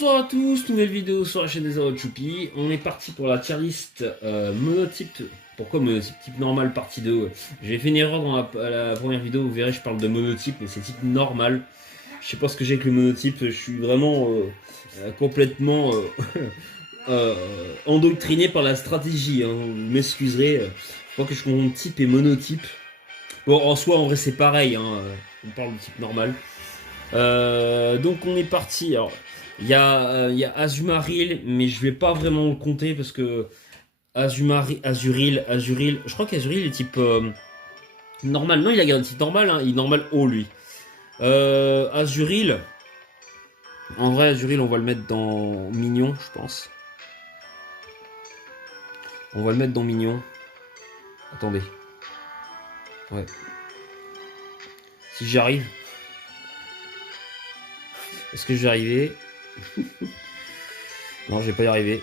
Bonsoir à tous, nouvelle vidéo sur la chaîne des Awards Choupi. On est parti pour la tier list monotype. Pourquoi monotype? Type normal partie 2. Ouais. J'ai fait une erreur dans la première vidéo, vous verrez je parle de monotype, mais c'est type normal. Je sais pas ce que j'ai avec le monotype, je suis vraiment complètement endoctriné par la stratégie. Hein. Vous m'excuserez, je crois que je confonds type et monotype. Bon, en soi, en vrai c'est pareil, hein. On parle de type normal. Donc on est parti. Alors, il y a Azumarill, mais je vais pas vraiment le compter parce que Azurill, je crois qu'Azurill est type normal. Non, il a gardé type normal, hein. Il est normal haut lui. Azurill, en vrai, Azurill, on va le mettre dans mignon, je pense. On va le mettre dans mignon. Attendez. Ouais. Si j'y arrive. Est-ce que je vais y arriver? Non, je vais pas y arriver.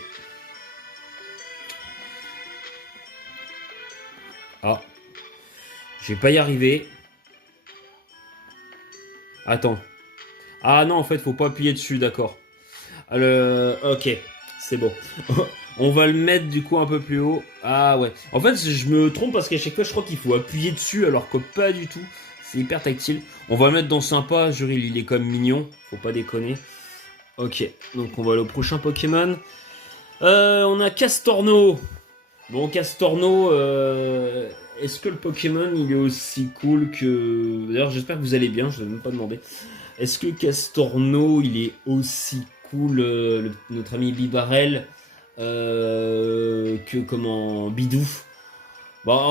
Ah. Je vais pas y arriver. Attends. Ah non, en fait, faut pas appuyer dessus, d'accord. Ok, c'est bon. On va le mettre du coup un peu plus haut. Ah ouais. En fait, je me trompe parce qu'à chaque fois, je crois qu'il faut appuyer dessus alors que pas du tout. C'est hyper tactile. On va le mettre dans sympa. Juril, il est comme mignon. Faut pas déconner. Ok, donc on va aller au prochain Pokémon. On a Castorno. Bon, Castorno, est-ce que le Pokémon il est aussi cool que... D'ailleurs, j'espère que vous allez bien, je ne vais même pas demander. Est-ce que Castorno il est aussi cool, notre ami Bibarel, que comment Bidouf? Bah,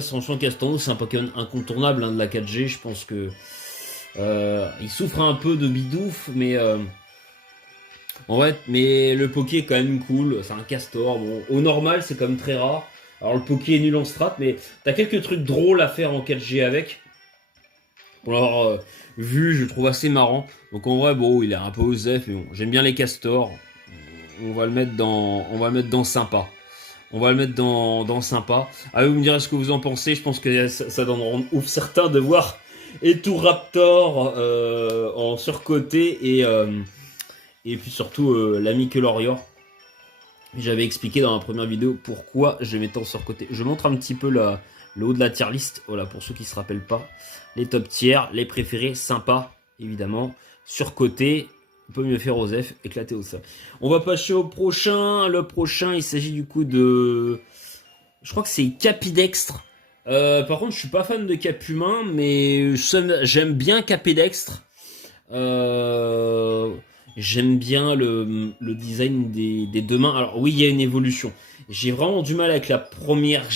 franchement, Castorno c'est un Pokémon incontournable hein, de la 4G. Je pense que il souffre un peu de Bidouf, mais en vrai, mais le Poké est quand même cool. C'est un castor. Bon, au normal, c'est quand même très rare. Alors le Poké est nul en strat, mais t'as quelques trucs drôles à faire en 4G avec. Pour l'avoir vu, je le trouve assez marrant. Donc en vrai, bon, il est un peu osef, mais bon, j'aime bien les castors. On va le mettre dans sympa. On va le mettre dans sympa. Ah, vous me direz ce que vous en pensez. Je pense que ça donne rendre ouf certain de voir Eturaptor en surcoté et puis surtout l'ami Kelorior. J'avais expliqué dans la première vidéo pourquoi je le mettais en surcoté. Je montre un petit peu le haut de la tier list. Voilà, pour ceux qui ne se rappellent pas. Les top tiers, les préférés, sympa, évidemment. Surcoté, on peut mieux faire Osef, éclaté au sol. On va passer au prochain. Le prochain, il s'agit du coup de... Je crois que c'est Capidextre. Par contre, je suis pas fan de Capumain, mais j'aime bien Capidextre. J'aime bien le design des deux mains. Alors oui, il y a une évolution. J'ai vraiment du mal avec la première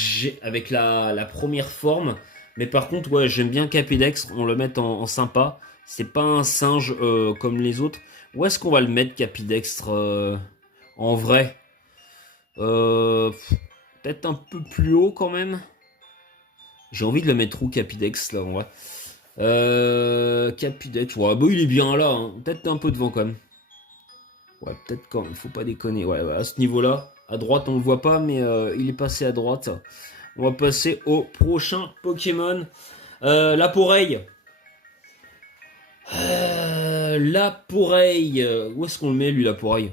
la première forme. Mais par contre, ouais, j'aime bien Capidextre. On le met en sympa. C'est pas un singe comme les autres. Où est-ce qu'on va le mettre, Capidextre en vrai peut-être un peu plus haut quand même. J'ai envie de le mettre où, Capidextre, là, en vrai. Capidextre, ouais, bah il est bien là. Hein. Peut-être un peu devant quand même. Ouais, peut-être quand il faut pas déconner. Ouais, à ce niveau-là, à droite on le voit pas, mais il est passé à droite. On va passer au prochain Pokémon. Laporeille. Laporeille. Où est-ce qu'on le met lui, Laporeille?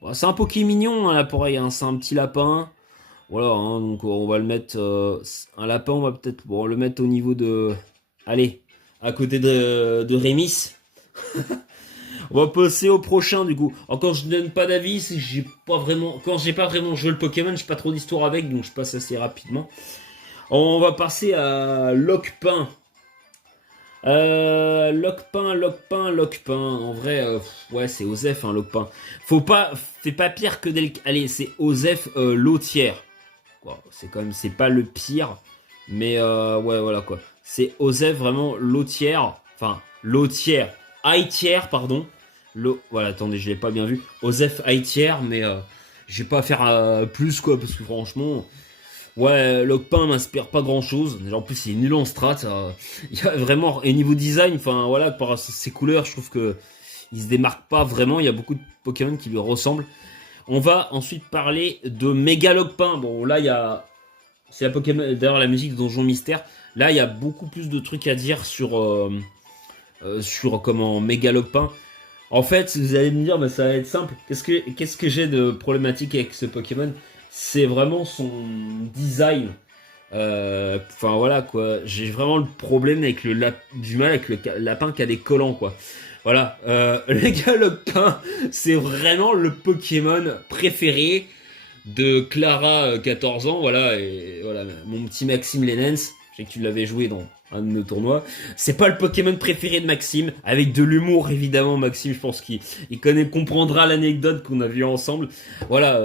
Bon, c'est un Poké mignon, hein, Laporeille. Hein. C'est un petit lapin. Voilà, hein, donc on va le mettre. Un lapin, on va peut-être le mettre au niveau de. Allez, à côté de Rémis. On va passer au prochain du coup. Encore je ne donne pas d'avis, j'ai pas vraiment. Quand j'ai pas vraiment joué le Pokémon, j'ai pas trop d'histoire avec, donc je passe assez rapidement. On va passer à Lockpin. Lockpin. En vrai, ouais, c'est Osef, hein, Lockpin. C'est pas pire que Allez, c'est Osef Lotière. C'est quand même, c'est pas le pire, mais ouais, voilà quoi. C'est Osef vraiment Lotière. Enfin, Lotière. High-tier, pardon. Voilà, attendez, je l'ai pas bien vu. Osef high-tier, mais je vais pas faire plus quoi, parce que franchement, ouais, Lockpin m'inspire pas grand chose. En plus, il est nul en strat. Il y a vraiment, et niveau design, enfin voilà, par ses couleurs, je trouve que il se démarque pas vraiment. Il y a beaucoup de Pokémon qui lui ressemblent. On va ensuite parler de Méga Lockpin. Bon, là, il y a. C'est la Pokémon. D'ailleurs, la musique de Donjon Mystère. Là, il y a beaucoup plus de trucs à dire sur comment Méga Lockpin. En fait, vous allez me dire, bah, ça va être simple. Qu'est-ce que j'ai de problématique avec ce Pokémon? C'est vraiment son design. Enfin voilà quoi, j'ai vraiment le problème avec du mal avec le lapin qui a des collants quoi. Voilà, les gars, le lapin, c'est vraiment le Pokémon préféré de Clara, 14 ans, voilà, et voilà, mon petit Maxime Lenens, je sais que tu l'avais joué dans un de nos tournois. C'est pas le Pokémon préféré de Maxime, avec de l'humour évidemment, Maxime, je pense qu'il comprendra l'anecdote qu'on a vue ensemble. Voilà,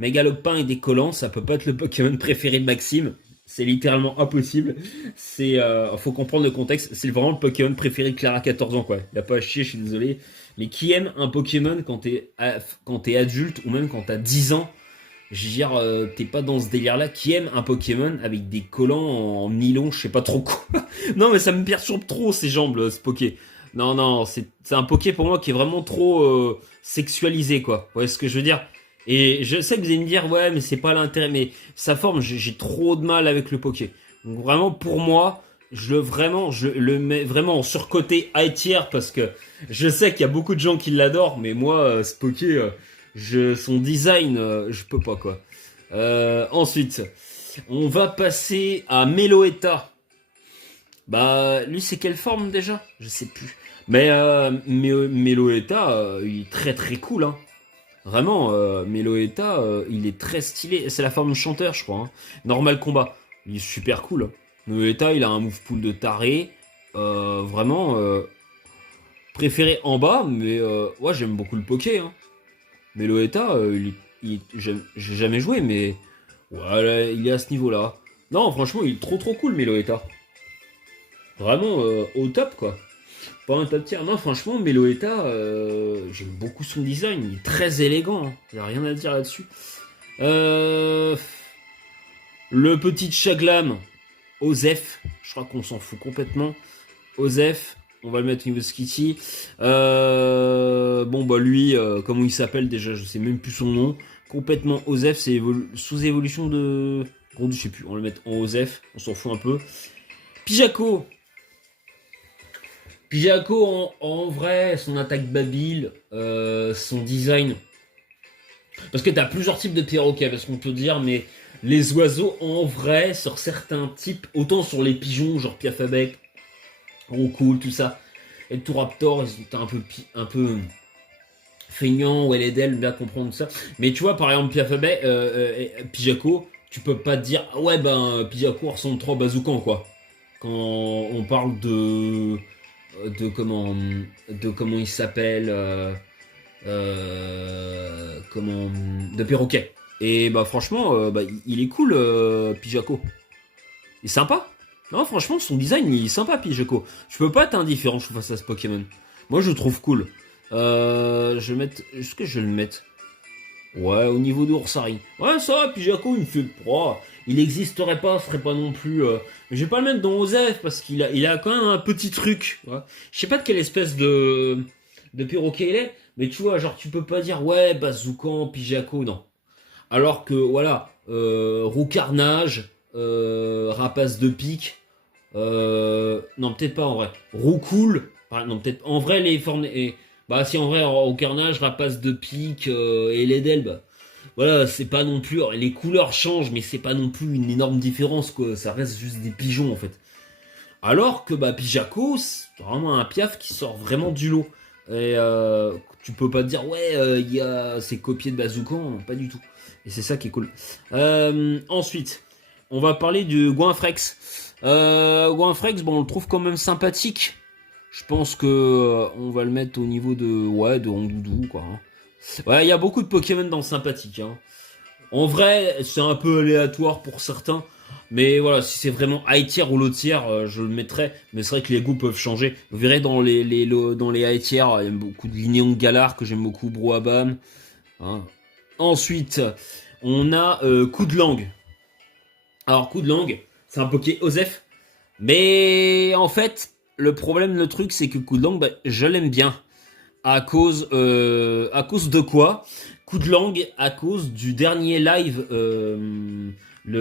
Mégalopin et des collants, ça peut pas être le Pokémon préféré de Maxime. C'est littéralement impossible. Faut comprendre le contexte. C'est vraiment le Pokémon préféré de Clara 14 ans, quoi. Y a pas à chier, je suis désolé. Mais qui aime un Pokémon quand t'es adulte ou même quand t'as 10 ans? Je veux dire, t'es pas dans ce délire-là. Qui aime un Pokémon avec des collants en nylon, je sais pas trop quoi. Non, mais ça me perturbe trop ces jambes, là, ce Poké. Non, non, c'est un Poké pour moi qui est vraiment trop sexualisé, quoi. Ouais, ce que je veux dire. Et je sais que vous allez me dire, ouais, mais c'est pas l'intérêt. Mais sa forme, j'ai trop de mal avec le Poké. Donc vraiment, pour moi, je le mets vraiment en surcoté high tier parce que je sais qu'il y a beaucoup de gens qui l'adorent, mais moi, ce Poké, son design, je peux pas quoi. Ensuite, on va passer à Meloetta. Bah, lui, c'est quelle forme déjà? Je sais plus. Mais Meloetta, il est très très cool, hein. Vraiment, Meloetta, il est très stylé. C'est la forme chanteur, je crois. Hein. Normal combat. Il est super cool. Hein. Meloetta, il a un move pool de taré. Vraiment, préféré en bas, mais ouais, j'aime beaucoup le poké. Hein. Meloetta, j'ai jamais joué, mais voilà, il est à ce niveau-là. Non, franchement, il est trop trop cool, Meloetta. Vraiment au top, quoi. Pas un top tier. Non, franchement, Meloetta, j'aime beaucoup son design. Il est très élégant. Hein. Il n'y a rien à dire là-dessus. Le petit Chaglam, Osef. Je crois qu'on s'en fout complètement. Osef, on va le mettre au niveau de Skitty. Bon, bah lui, comment il s'appelle déjà, je sais même plus son nom. Complètement Osef, c'est sous-évolution de... Gros, je sais plus, on va le mettre en Osef. On s'en fout un peu. Pijako. Pijako, en vrai, son attaque Babil, son design. Parce que t'as plusieurs types de perroquets, parce qu'on peut dire, mais les oiseaux, en vrai, sur certains types, autant sur les pigeons, genre Piafabec, Roucoule, tout ça, et tout Raptor, ils sont un peu feignants, ou Eledel, bien comprendre ça. Mais tu vois, par exemple, Piafabec, Pijako, tu peux pas te dire, ah ouais, ben, Pijako ressemble trop à Bazoukan, quoi. Quand on parle de comment il s'appelle de perroquet et bah franchement bah, il est cool Pijako, il est sympa. Non franchement son design il est sympa Pijako, je peux pas être indifférent face à ce Pokémon, moi je le trouve cool. Je vais mettre, est-ce que je vais le mettre, ouais, au niveau d'Oursari. Ouais, ça va, Pijako, il me fait... Oh, il n'existerait pas, ce serait pas non plus... Mais je vais pas le mettre dans Osef, parce qu'il a quand même un petit truc. Ouais. Je sais pas de quelle espèce de perroquet il est, mais tu vois, genre, tu peux pas dire, ouais, Bazoukan, Pijako, non. Alors que, voilà, Roucarnage, Rapace de pique, non, peut-être pas en vrai. Roucoule, non, peut-être... En vrai, les formes... Bah si en vrai au carnage, rapace de pique et les d'elbe, voilà, c'est pas non plus, les couleurs changent mais c'est pas non plus une énorme différence quoi, ça reste juste des pigeons en fait. Alors que bah Pijako, c'est vraiment un piaf qui sort vraiment du lot. Et tu peux pas te dire ouais c'est copié de Bazoukan, non, pas du tout. Et c'est ça qui est cool. Ensuite, on va parler du Goinfrex. Goinfrex, bon on le trouve quand même sympathique. Je pense que on va le mettre au niveau de Rondoudou quoi. Hein. Ouais, il y a beaucoup de Pokémon dans sympathique. Hein. En vrai, c'est un peu aléatoire pour certains, mais voilà, si c'est vraiment high tier ou low tier, je le mettrais. Mais c'est vrai que les goûts peuvent changer. Vous verrez dans dans les high tier, il y a beaucoup de Lignéon Galar que j'aime beaucoup, Brouhaban. Hein. Ensuite, on a Coup de Langue. Alors Coup de Langue, c'est un Poké Osef, mais en fait. Le problème, le truc, c'est que Coup de Langue, bah, je l'aime bien. À cause de quoi? Coup de Langue, à cause du dernier live, non pas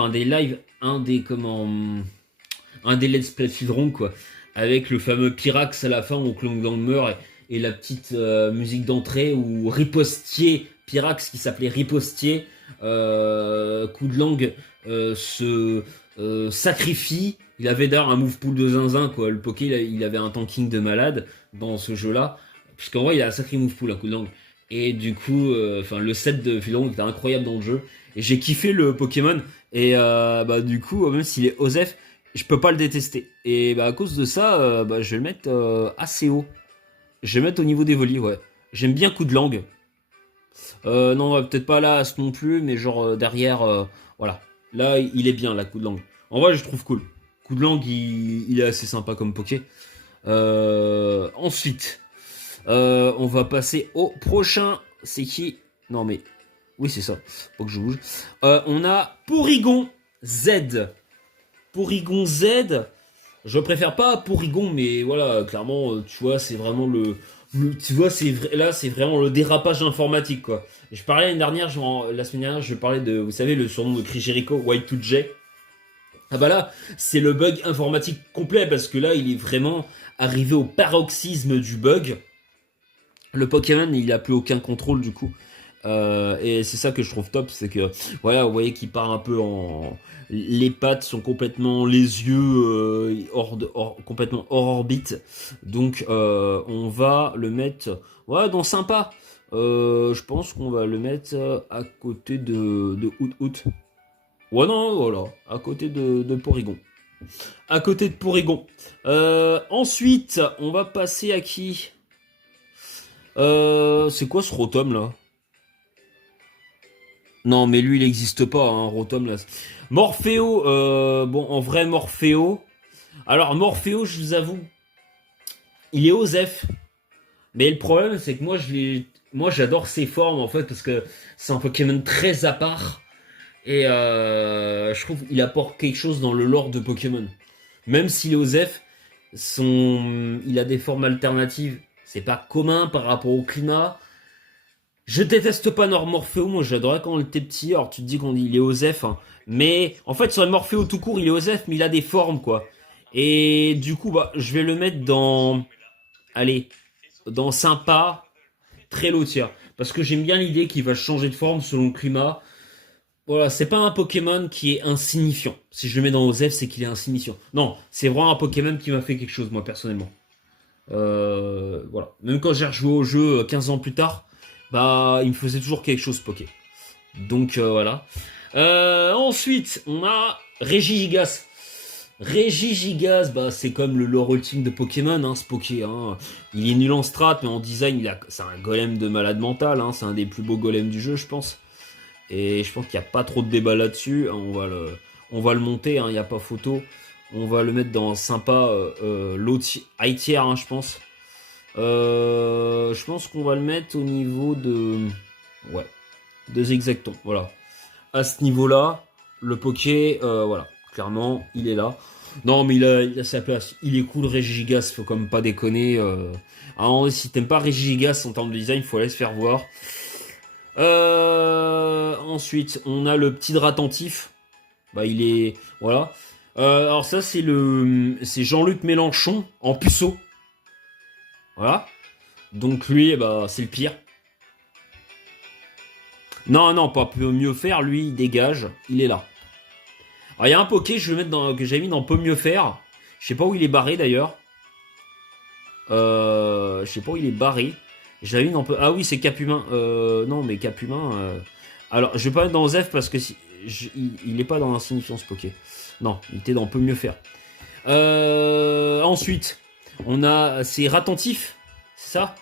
un des lives, un des let's play Fildron, quoi. avec le fameux Pyrax à la fin où Clong Lang meurt et la petite musique d'entrée où Ripostier, Pyrax qui s'appelait Ripostier, coup de langue se sacrifie. Il avait d'ailleurs un move pool de zinzin quoi. Le Poké il avait un tanking de malade dans ce jeu là. Puisqu'en vrai il a un sacré move pool un coup de langue. Et du coup, le set de Philong était incroyable dans le jeu. Et j'ai kiffé le Pokémon. Et du coup, même s'il est OSEF, je peux pas le détester. Et à cause de ça, je vais le mettre assez haut. Je vais le mettre au niveau des volis, ouais. J'aime bien coup de langue. Non, peut-être pas là, ce non plus, mais genre derrière, voilà. Là, il est bien, là, coup de langue. En vrai, je trouve cool. Coup de langue, il est assez sympa comme Poké. Ensuite, on va passer au prochain. C'est qui? Non, mais... Oui, c'est ça. Faut que je bouge. On a Porygon Z. Porygon Z. Je préfère pas Porygon, mais voilà, clairement, tu vois, c'est vraiment tu vois, là, c'est vraiment le dérapage informatique, quoi. Je parlais l'année dernière, la semaine dernière, je parlais de, vous savez, le surnom de Chris Jericho, Y2J. Ah bah là, c'est le bug informatique complet, parce que là, il est vraiment arrivé au paroxysme du bug. Le Pokémon, il a plus aucun contrôle, du coup. Et c'est ça que je trouve top, c'est que voilà, vous voyez qu'il part un peu en, les pattes sont complètement, les yeux complètement hors orbite. Donc on va le mettre, ouais, dans sympa. Je pense qu'on va le mettre à côté de Out. Ouais non, voilà, à côté de Porygon. À côté de Porygon. Ensuite, on va passer à qui? C'est quoi ce Rotom là? Non, mais lui, il n'existe pas, hein, Rotom, là. Morpheo, bon, en vrai, Morpheo. Alors, Morpheo, je vous avoue, il est OSEF. Mais le problème, c'est que moi, j'adore ses formes, en fait, parce que c'est un Pokémon très à part. Et je trouve qu'il apporte quelque chose dans le lore de Pokémon. Même s'il est OSEF, il a des formes alternatives. C'est pas commun par rapport au climat. Je déteste pas Morpheo, moi j'adorais quand on était petit, alors tu te dis qu'il est OSEF, hein. Mais en fait sur Morpheo tout court il est OSEF mais il a des formes quoi. Et du coup je vais le mettre dans, allez, dans sympa, très low tier. Parce que j'aime bien l'idée qu'il va changer de forme selon le climat. Voilà, c'est pas un Pokémon qui est insignifiant. Si je le mets dans OSEF c'est qu'il est insignifiant. Non, c'est vraiment un Pokémon qui m'a fait quelque chose moi personnellement. Voilà, même quand j'ai rejoué au jeu 15 ans plus tard, il me faisait toujours quelque chose Poké. Donc voilà. Ensuite, on a Regigigas. Regigigas, c'est comme le lore ultime de Pokémon, hein, ce Poké. Hein. Il est nul en strat, mais en design, c'est un golem de malade mental. Hein. C'est un des plus beaux golems du jeu, je pense. Et je pense qu'il n'y a pas trop de débat là-dessus. On va le monter, il n'y a pas photo. On va le mettre dans sympa, high tier, hein, je pense. Je pense qu'on va le mettre au niveau de... Ouais, de Exacton, voilà. À ce niveau-là, le Poké, voilà, clairement, il est là. Non, mais il a sa place. Il est cool, Regigigas, faut quand même pas déconner. Alors, si t'aimes pas Regigigas en termes de design, faut aller se faire voir. Ensuite, on a le petit Dratentif. Il est... Voilà. Alors ça, c'est Jean-Luc Mélenchon en puceau. Voilà. Donc lui, c'est le pire. Non, pas peut mieux faire. Lui, il dégage. Il est là. Alors, il y a un Poké que j'ai mis dans peut mieux faire. Je sais pas où il est barré d'ailleurs. Je sais pas où il est barré. J'avais mis dans peu... Ah oui, c'est Capumin. Non, mais Capumin... Alors, je vais pas mettre dans Zef parce que il est pas dans l'insignifiant ce Poké. Non, il était dans peut mieux faire. Ensuite, c'est Ratentif, c'est ça?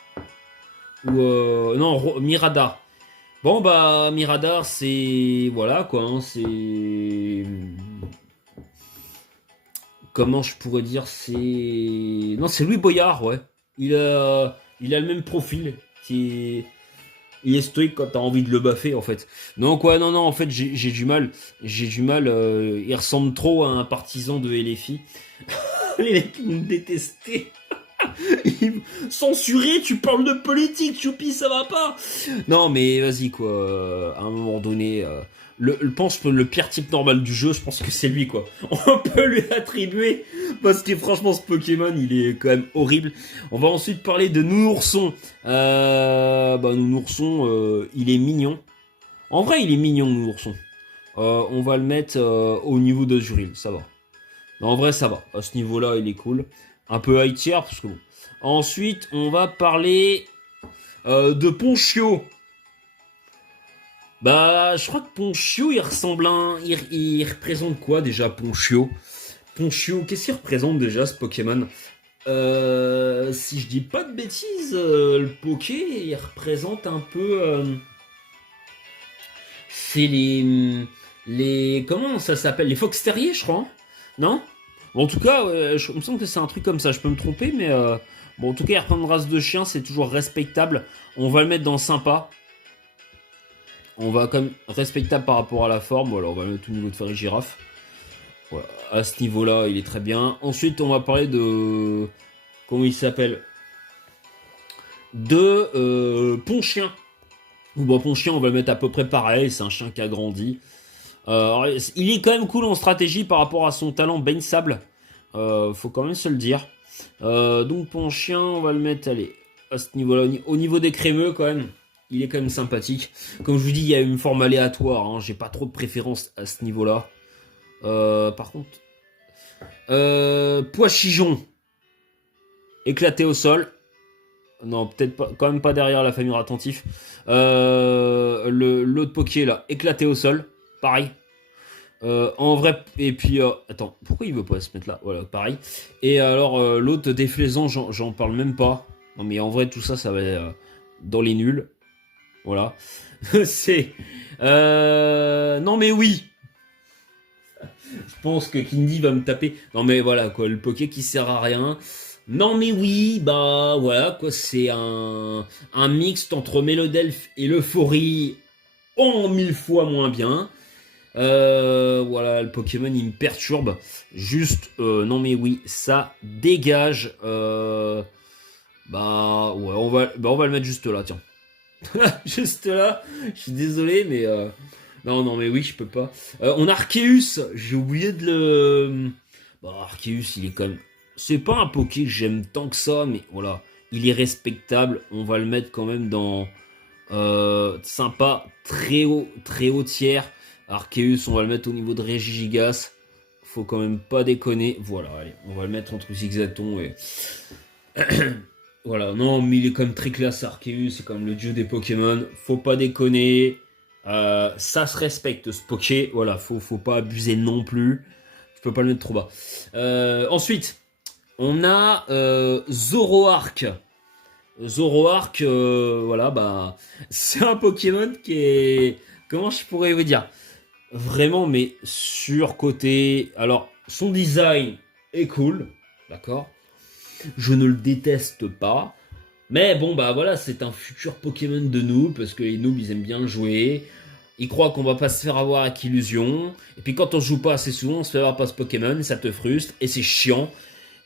Ou non, Miradar. Bon Miradar, c'est voilà quoi, hein, c'est comment je pourrais dire, c'est non, c'est Louis Boyard, ouais. Il a le même profil, il est stoïque quand t'as envie de le baffer en fait. Non quoi, non, en fait j'ai du mal. Il ressemble trop à un partisan de LFI. Les mecs me détestaient. Censuré, tu parles de politique, Choupi, ça va pas. Non, mais vas-y, quoi. À un moment donné, je pense que le pire type normal du jeu, je pense que c'est lui, quoi. On peut lui attribuer, parce que franchement, ce Pokémon, il est quand même horrible. On va ensuite parler de Nounourson. Nounourson, il est mignon. En vrai, il est mignon, Nounourson. On va le mettre au niveau de Zuril, ça va. Non, en vrai, ça va. À ce niveau-là, il est cool. Un peu high tier, parce que bon. Ensuite, on va parler de Ponchio. Bah, je crois que Ponchio, il ressemble à un... Il représente quoi, déjà, Ponchio? Ponchio, qu'est-ce qu'il représente, déjà, ce Pokémon? Si je dis pas de bêtises, le Poké, il représente un peu... c'est les... Comment ça s'appelle? Les Fox Terriers, je crois, hein. Non? Bon, en tout cas, il me semble que c'est un truc comme ça, je peux me tromper, mais bon, en tout cas, il reprend une race de chien, c'est toujours respectable. On va le mettre dans sympa. On va comme respectable par rapport à la forme, voilà, on va le mettre au niveau de Fairy Girafe. Voilà, à ce niveau-là, il est très bien. Ensuite, on va parler de... Comment il s'appelle? De Ponchien. Bon, Ponchien, on va le mettre à peu près pareil, c'est un chien qui a grandi. Alors, il est quand même cool en stratégie par rapport à son talent Baigne Sable. Faut quand même se le dire. Donc Ponchien, on va le mettre, allez, à ce niveau-là. Au niveau des crémeux, quand même, il est quand même sympathique. Comme je vous dis, il y a une forme aléatoire. Hein, j'ai pas trop de préférence à ce niveau-là. Par contre... Poichijon. Éclaté au sol. Non, peut-être pas, quand même pas derrière la famille attentif. L'autre Poké, là, éclaté au sol. Pareil. En vrai, et puis attends, pourquoi il veut pas se mettre là? Voilà, pareil. Et alors l'autre déflaisant, j'en parle même pas. Non mais en vrai tout ça, ça va dans les nuls. Voilà. C'est non mais oui. Je pense que Kindy va me taper. Non mais voilà quoi, le Poké qui sert à rien. Non mais oui, bah voilà quoi, c'est un mixte entre Mélodelph et l'Euphorie en 1000 fois moins bien. Voilà, le Pokémon il me perturbe. Juste, non mais oui, ça dégage. Bah ouais, on va le mettre juste là, tiens. Juste là. Je suis désolé, mais non mais oui, je peux pas. On a Arceus. J'ai oublié de le. Bah Arceus, il est quand même. C'est pas un Poké que j'aime tant que ça, mais voilà, il est respectable. On va le mettre quand même dans sympa, très haut tiers. Arceus, on va le mettre au niveau de Regigigas. Faut quand même pas déconner. Voilà, allez, on va le mettre entre Zigzaton et... voilà, non, mais il est quand même très classe, Arceus. C'est comme le dieu des Pokémon. Faut pas déconner. Ça se respecte, ce Poké. Voilà, faut pas abuser non plus. Je peux pas le mettre trop bas. Ensuite, on a Zoroark. Zoroark, voilà, bah... C'est un Pokémon qui est... Comment je pourrais vous dire? Vraiment, mais surcoté. Alors, son design est cool, d'accord? Je ne le déteste pas. Mais bon, bah voilà, c'est un futur Pokémon de noob, parce que les noobs, ils aiment bien le jouer. Ils croient qu'on va pas se faire avoir avec Illusion. Et puis quand on joue pas assez souvent, on se fait avoir par ce Pokémon, ça te frustre, et c'est chiant.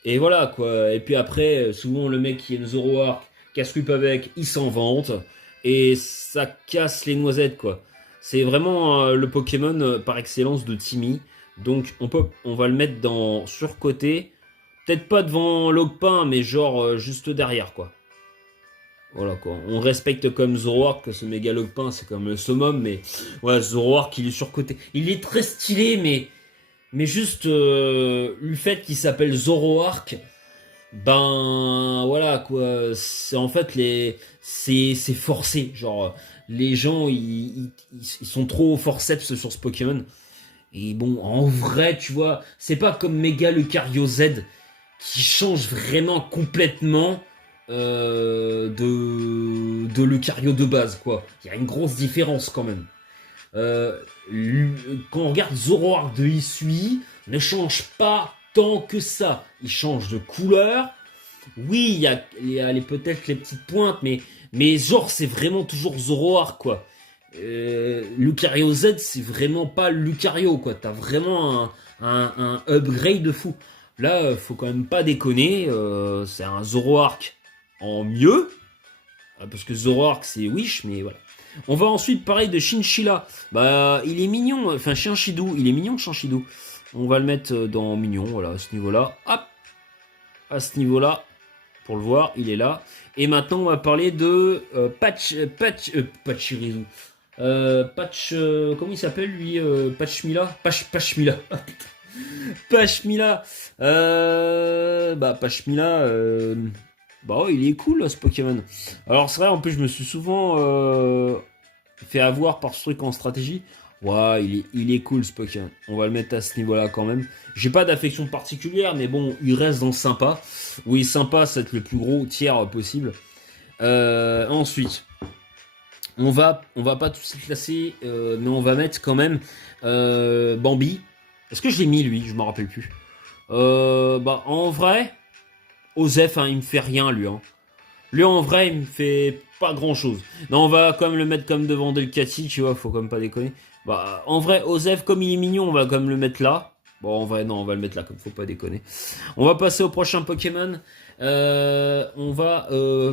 Et voilà, quoi. Et puis après, souvent, le mec qui est une Zoroark, casse-coupe avec, il s'en vante. Et ça casse les noisettes, quoi. C'est vraiment le Pokémon par excellence de Timmy. Donc on va le mettre dans surcoté. Peut-être pas devant Logpin, mais genre juste derrière quoi. Voilà quoi. On respecte comme Zoroark, que ce méga Logpin c'est comme le summum, mais ouais, Zoroark il est surcoté. Il est très stylé, mais juste le fait qu'il s'appelle Zoroark, ben voilà quoi. C'est en fait c'est forcé. Genre les gens ils sont trop forceps sur ce Pokémon. Et bon, en vrai, tu vois, c'est pas comme Mega Lucario Z qui change vraiment complètement de Lucario de base, quoi. Il y a une grosse différence quand même. Quand on regarde Zoroark de Hisui, ne change pas tant que ça. Il change de couleur. Oui, il y a peut-être les petites pointes, mais genre, c'est vraiment toujours Zoroark, quoi. Lucario Z, c'est vraiment pas Lucario, quoi. T'as vraiment un upgrade de fou. Là, faut quand même pas déconner. C'est un Zoroark en mieux. Parce que Zoroark, c'est Wish, mais voilà. On va ensuite parler de Chinchilla. Bah, il est mignon. Enfin, Chinchidou. Il est mignon, Chinchidou. On va le mettre dans mignon, voilà, à ce niveau-là. Hop. À ce niveau-là. Pour le voir, il est là. Et maintenant, on va parler de Pachirisu. Comment il s'appelle lui Pachmila Pachmila. Pachmila. Pachmila. Bah ouais, il est cool là, ce Pokémon. Alors c'est vrai, en plus je me suis souvent fait avoir par ce truc en stratégie. Ouais, il est cool ce Pokémon. On va le mettre à ce niveau-là quand même. J'ai pas d'affection particulière, mais bon, il reste dans sympa. Oui, sympa, c'est le plus gros tiers possible. Ensuite, on va pas tous les classer, mais on va mettre quand même Bambi. Est-ce que je l'ai mis lui? Je m'en rappelle plus. En vrai, Osef, hein, il me fait rien lui. Hein. Lui en vrai, il me fait pas grand chose. Non, on va quand même le mettre comme devant Delcatty, tu vois, faut quand même pas déconner. Bah, en vrai, Osef, comme il est mignon, on va quand même le mettre là. Bon, en vrai, non, on va le mettre là, comme faut pas déconner. On va passer au prochain Pokémon. On va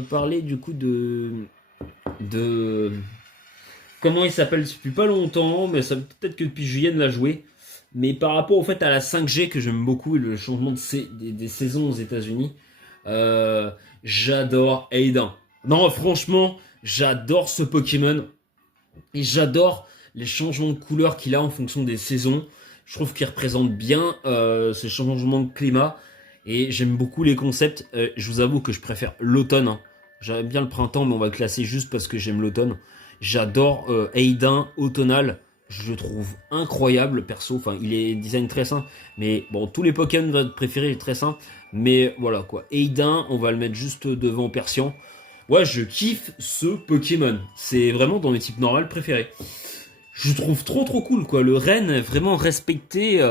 parler du coup de comment il s'appelle depuis pas longtemps, mais ça peut-être que depuis juillet l'a joué. Mais par rapport au fait à la 5G que j'aime beaucoup, le changement des saisons aux États-Unis, j'adore Aiden. Non, franchement, j'adore ce Pokémon et j'adore les changements de couleur qu'il a en fonction des saisons. Je trouve qu'il représente bien ces changements de climat et j'aime beaucoup les concepts. Je vous avoue que je préfère l'automne. Hein. J'aime bien le printemps, mais on va le classer juste parce que j'aime l'automne. J'adore Aiden automnal. Je le trouve incroyable, perso. Enfin, il est design très simple. Mais bon, tous les Pokémon de votre préféré, très simple. Mais voilà quoi. Aiden, on va le mettre juste devant Persian. Ouais, je kiffe ce Pokémon. C'est vraiment dans mes types normales préférés. Je trouve trop cool quoi. Le renne est vraiment respecté.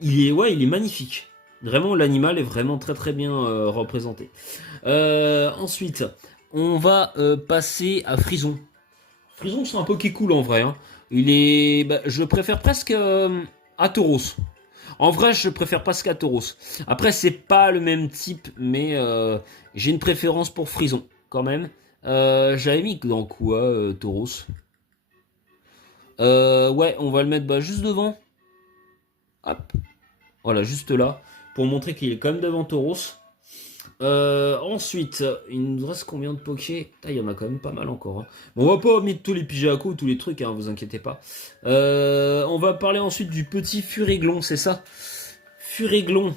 Il est magnifique. Vraiment, l'animal est vraiment très bien représenté. Ensuite, on va passer à Frison. Frison, c'est un Poké cool en vrai. Hein. Je préfère presque à Tauros. En vrai, je préfère presque à Tauros. Après, c'est pas le même type, mais j'ai une préférence pour Frison quand même. J'avais mis dans quoi Tauros. Ouais, on va le mettre juste devant. Hop. Voilà, juste là. Pour montrer qu'il est quand même devant Tauros. Ensuite, il nous reste combien de Poké? Il y en a quand même pas mal encore. Hein. Bon, on va pas mettre tous les Pijaco, tous les trucs, hein, vous inquiétez pas. On va parler ensuite du petit Furéglon, c'est ça? Furéglon.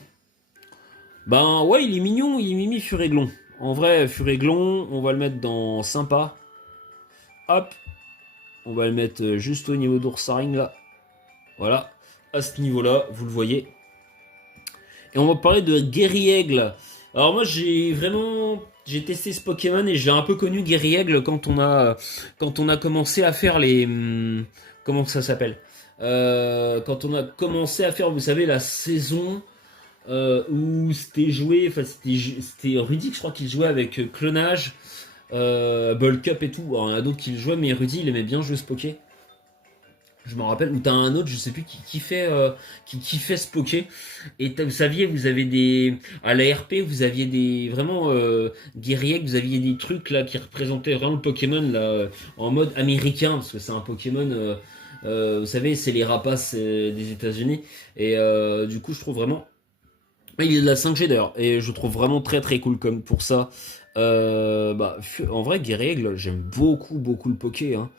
Ben ouais, il est mignon, il est mimi Furéglon. En vrai, Furéglon, on va le mettre dans sympa. Hop. On va le mettre juste au niveau d'Oursaring là. Voilà. À ce niveau-là, vous le voyez. Et on va parler de Guerriègle. Alors moi j'ai testé ce Pokémon et j'ai un peu connu Guerriègle quand on a commencé à faire les comment ça s'appelle quand on a commencé à faire, vous savez, la saison où c'était joué, enfin c'était Rudy, je crois, qu'il jouait avec Clonage, Bulk Up et tout. Alors il y en a d'autres qui le jouaient, mais Rudy il aimait bien jouer ce Poké. Je m'en rappelle, ou t'as un autre, je sais plus, qui kiffait ce Poké. Et vous saviez, vous avez des... À la RP, vous aviez des... Vraiment, guerriers, vous aviez des trucs là qui représentaient vraiment le Pokémon là, en mode américain, parce que c'est un Pokémon... vous savez, c'est les rapaces des États-Unis. Et du coup, je trouve vraiment... Il est de la 5G d'ailleurs. Et je trouve vraiment très cool comme pour ça. En vrai, Guerriègle, j'aime beaucoup le Poké. Hein.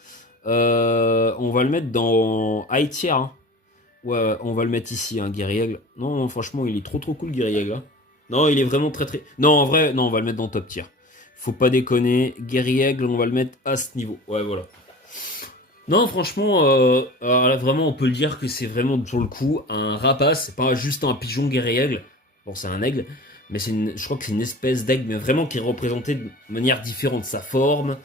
On va le mettre dans high tier. Hein. Ouais, on va le mettre ici, hein, Guerriègle. Non, franchement, il est trop cool, Guerriègle. Hein. Non, il est vraiment très. Non, en vrai, non, on va le mettre dans top tier. Faut pas déconner. Guerriègle, on va le mettre à ce niveau. Ouais, voilà. Non, franchement, là, vraiment, on peut le dire que c'est vraiment, sur le coup, un rapace. C'est pas juste un pigeon Guerriègle. Bon, c'est un aigle. Mais je crois que c'est une espèce d'aigle, mais vraiment qui est représenté de manière différente. Sa forme.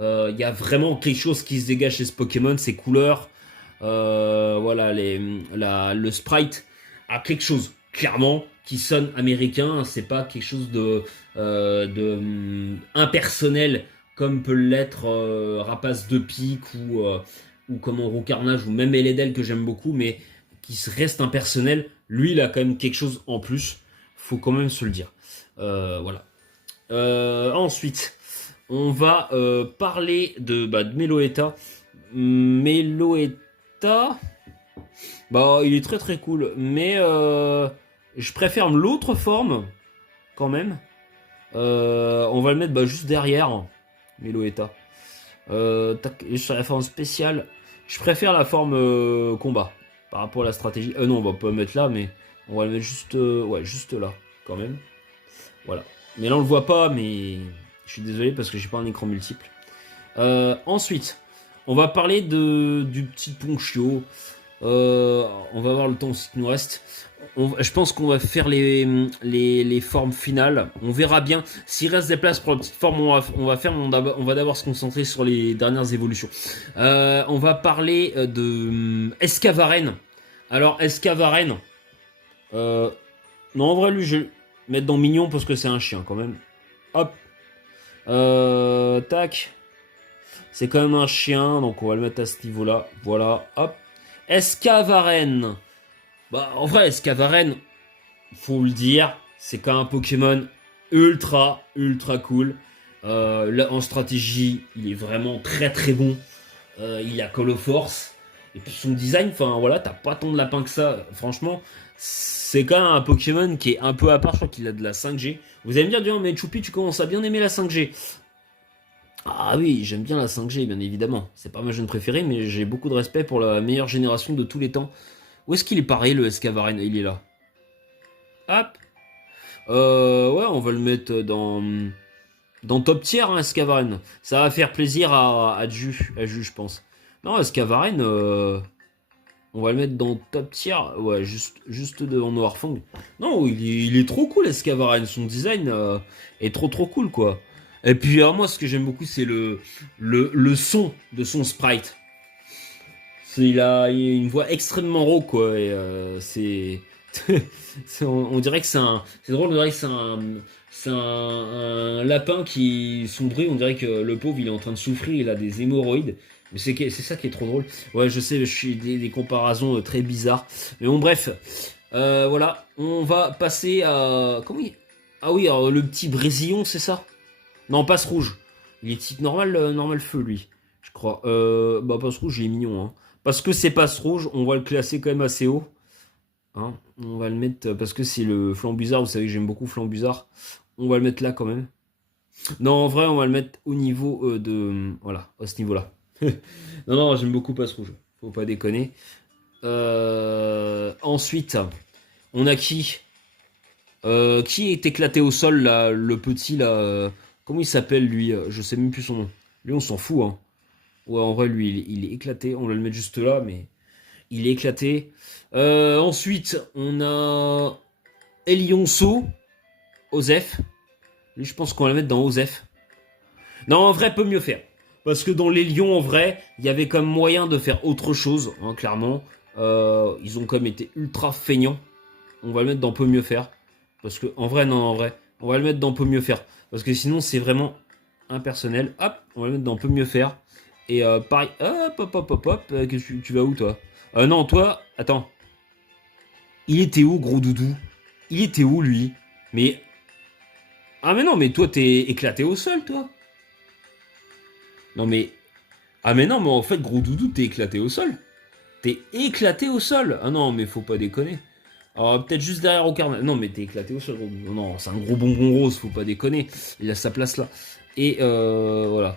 Il y a vraiment quelque chose qui se dégage chez ce Pokémon, ses couleurs, voilà, le sprite a quelque chose clairement qui sonne américain. C'est pas quelque chose de impersonnel comme peut l'être Rapace de Pique ou comme en Roucarnage ou même Eledel que j'aime beaucoup, mais qui reste impersonnel. lui, il a quand même quelque chose en plus. Faut quand même se le dire. Voilà. Ensuite, on va parler de Meloetta. Meloetta, bah, il est très très cool. Mais je préfère l'autre forme, quand même. On va le mettre juste derrière, Meloetta. Sur la forme spéciale, je préfère la forme combat par rapport à la stratégie. Non, on va pas le mettre là, mais on va le mettre juste, ouais, juste là, quand même. Voilà. Mais là, on le voit pas, mais je suis désolé parce que j'ai pas un écran multiple. Ensuite, on va parler du petit Ponchio. On va voir le temps aussi qu'il nous reste. Je pense qu'on va faire les formes finales. On verra bien. S'il reste des places pour la petite forme, on va d'abord se concentrer sur les dernières évolutions. On va parler de Escavaren. Alors, Escavaren. Non, en vrai, lui, je vais le mettre dans Mignon parce que c'est un chien quand même. Hop. Tac. C'est quand même un chien, donc on va le mettre à ce niveau-là. Voilà, hop. Escavaren. Bah, en vrai, Escavaren, faut le dire, c'est quand même un Pokémon ultra, ultra cool. Là, en stratégie, il est vraiment très, très bon. Il a Call of Force. Et puis son design, enfin voilà, t'as pas tant de lapin que ça. Franchement, c'est quand même un Pokémon qui est un peu à part. Je crois qu'il a de la 5G. Vous allez me dire, mais Choupi, tu commences à bien aimer la 5G. Ah oui, j'aime bien la 5G, bien évidemment. C'est pas ma jeune préférée, mais j'ai beaucoup de respect pour la meilleure génération de tous les temps. Où est-ce qu'il est pareil, le Escavaren? Il est là. Hop. Ouais, on va le mettre dans top tier, hein, Escavaren. Ça va faire plaisir à Ju, je pense. Non, Escavaren, on va le mettre dans top tier. Ouais, juste devant Noirfang. Non, il est trop cool, Escavaren. Son design est trop trop cool, quoi. Et puis, moi, ce que j'aime beaucoup, c'est le son de son sprite. Il a une voix extrêmement rauque, quoi. Et on dirait que c'est drôle, on dirait que c'est un lapin qui, son bruit, on dirait que le pauvre, il est en train de souffrir, il a des hémorroïdes. Mais c'est ça qui est trop drôle. Ouais, je sais, je suis des comparaisons très bizarres. Mais bon, bref. Voilà, on va passer à... Ah oui, alors, le petit Brésillon, c'est ça? Non, passe rouge. Il est type normal, normal feu, lui. Je crois. Passe rouge, il est mignon, hein. Parce que c'est passe rouge, on va le classer quand même assez haut. Hein, on va le mettre, parce que c'est le Flambuzard, vous savez que j'aime beaucoup Flambuzard. On va le mettre là quand même. Non, en vrai, on va le mettre au niveau voilà, à ce niveau-là. Non, j'aime beaucoup passe rouge. Faut pas déconner. Ensuite, on a qui? Qui est éclaté au sol, là, le petit, là, comment il s'appelle, lui? Je sais même plus son nom. Lui, on s'en fout, hein. Ouais, en vrai, lui, il est éclaté. On va le mettre juste là, mais il est éclaté. Ensuite, on a Elionso, Osef. Lui, je pense qu'on va le mettre dans Osef. Non, en vrai, peut mieux faire. Parce que dans les lions, en vrai, il y avait comme moyen de faire autre chose, hein, clairement. Ils ont comme été ultra feignants. On va le mettre dans peut mieux faire. Parce que, en vrai, non, en vrai, on va le mettre dans peut mieux faire. Parce que sinon, c'est vraiment impersonnel. Hop, on va le mettre dans peut mieux faire. Et pareil, hop, tu vas où, toi? Non, toi, attends. Il était où, gros doudou? Il était où, lui? Mais... Ah mais non, mais toi, t'es éclaté au sol, toi. Non, mais... Ah mais non, mais en fait, gros doudou, t'es éclaté au sol. T'es éclaté au sol. Ah non, mais faut pas déconner. Alors, peut-être juste derrière au carnaval. Non, mais t'es éclaté au sol, gros doudou. Non, c'est un gros bonbon rose, faut pas déconner. Il a sa place là. Et voilà.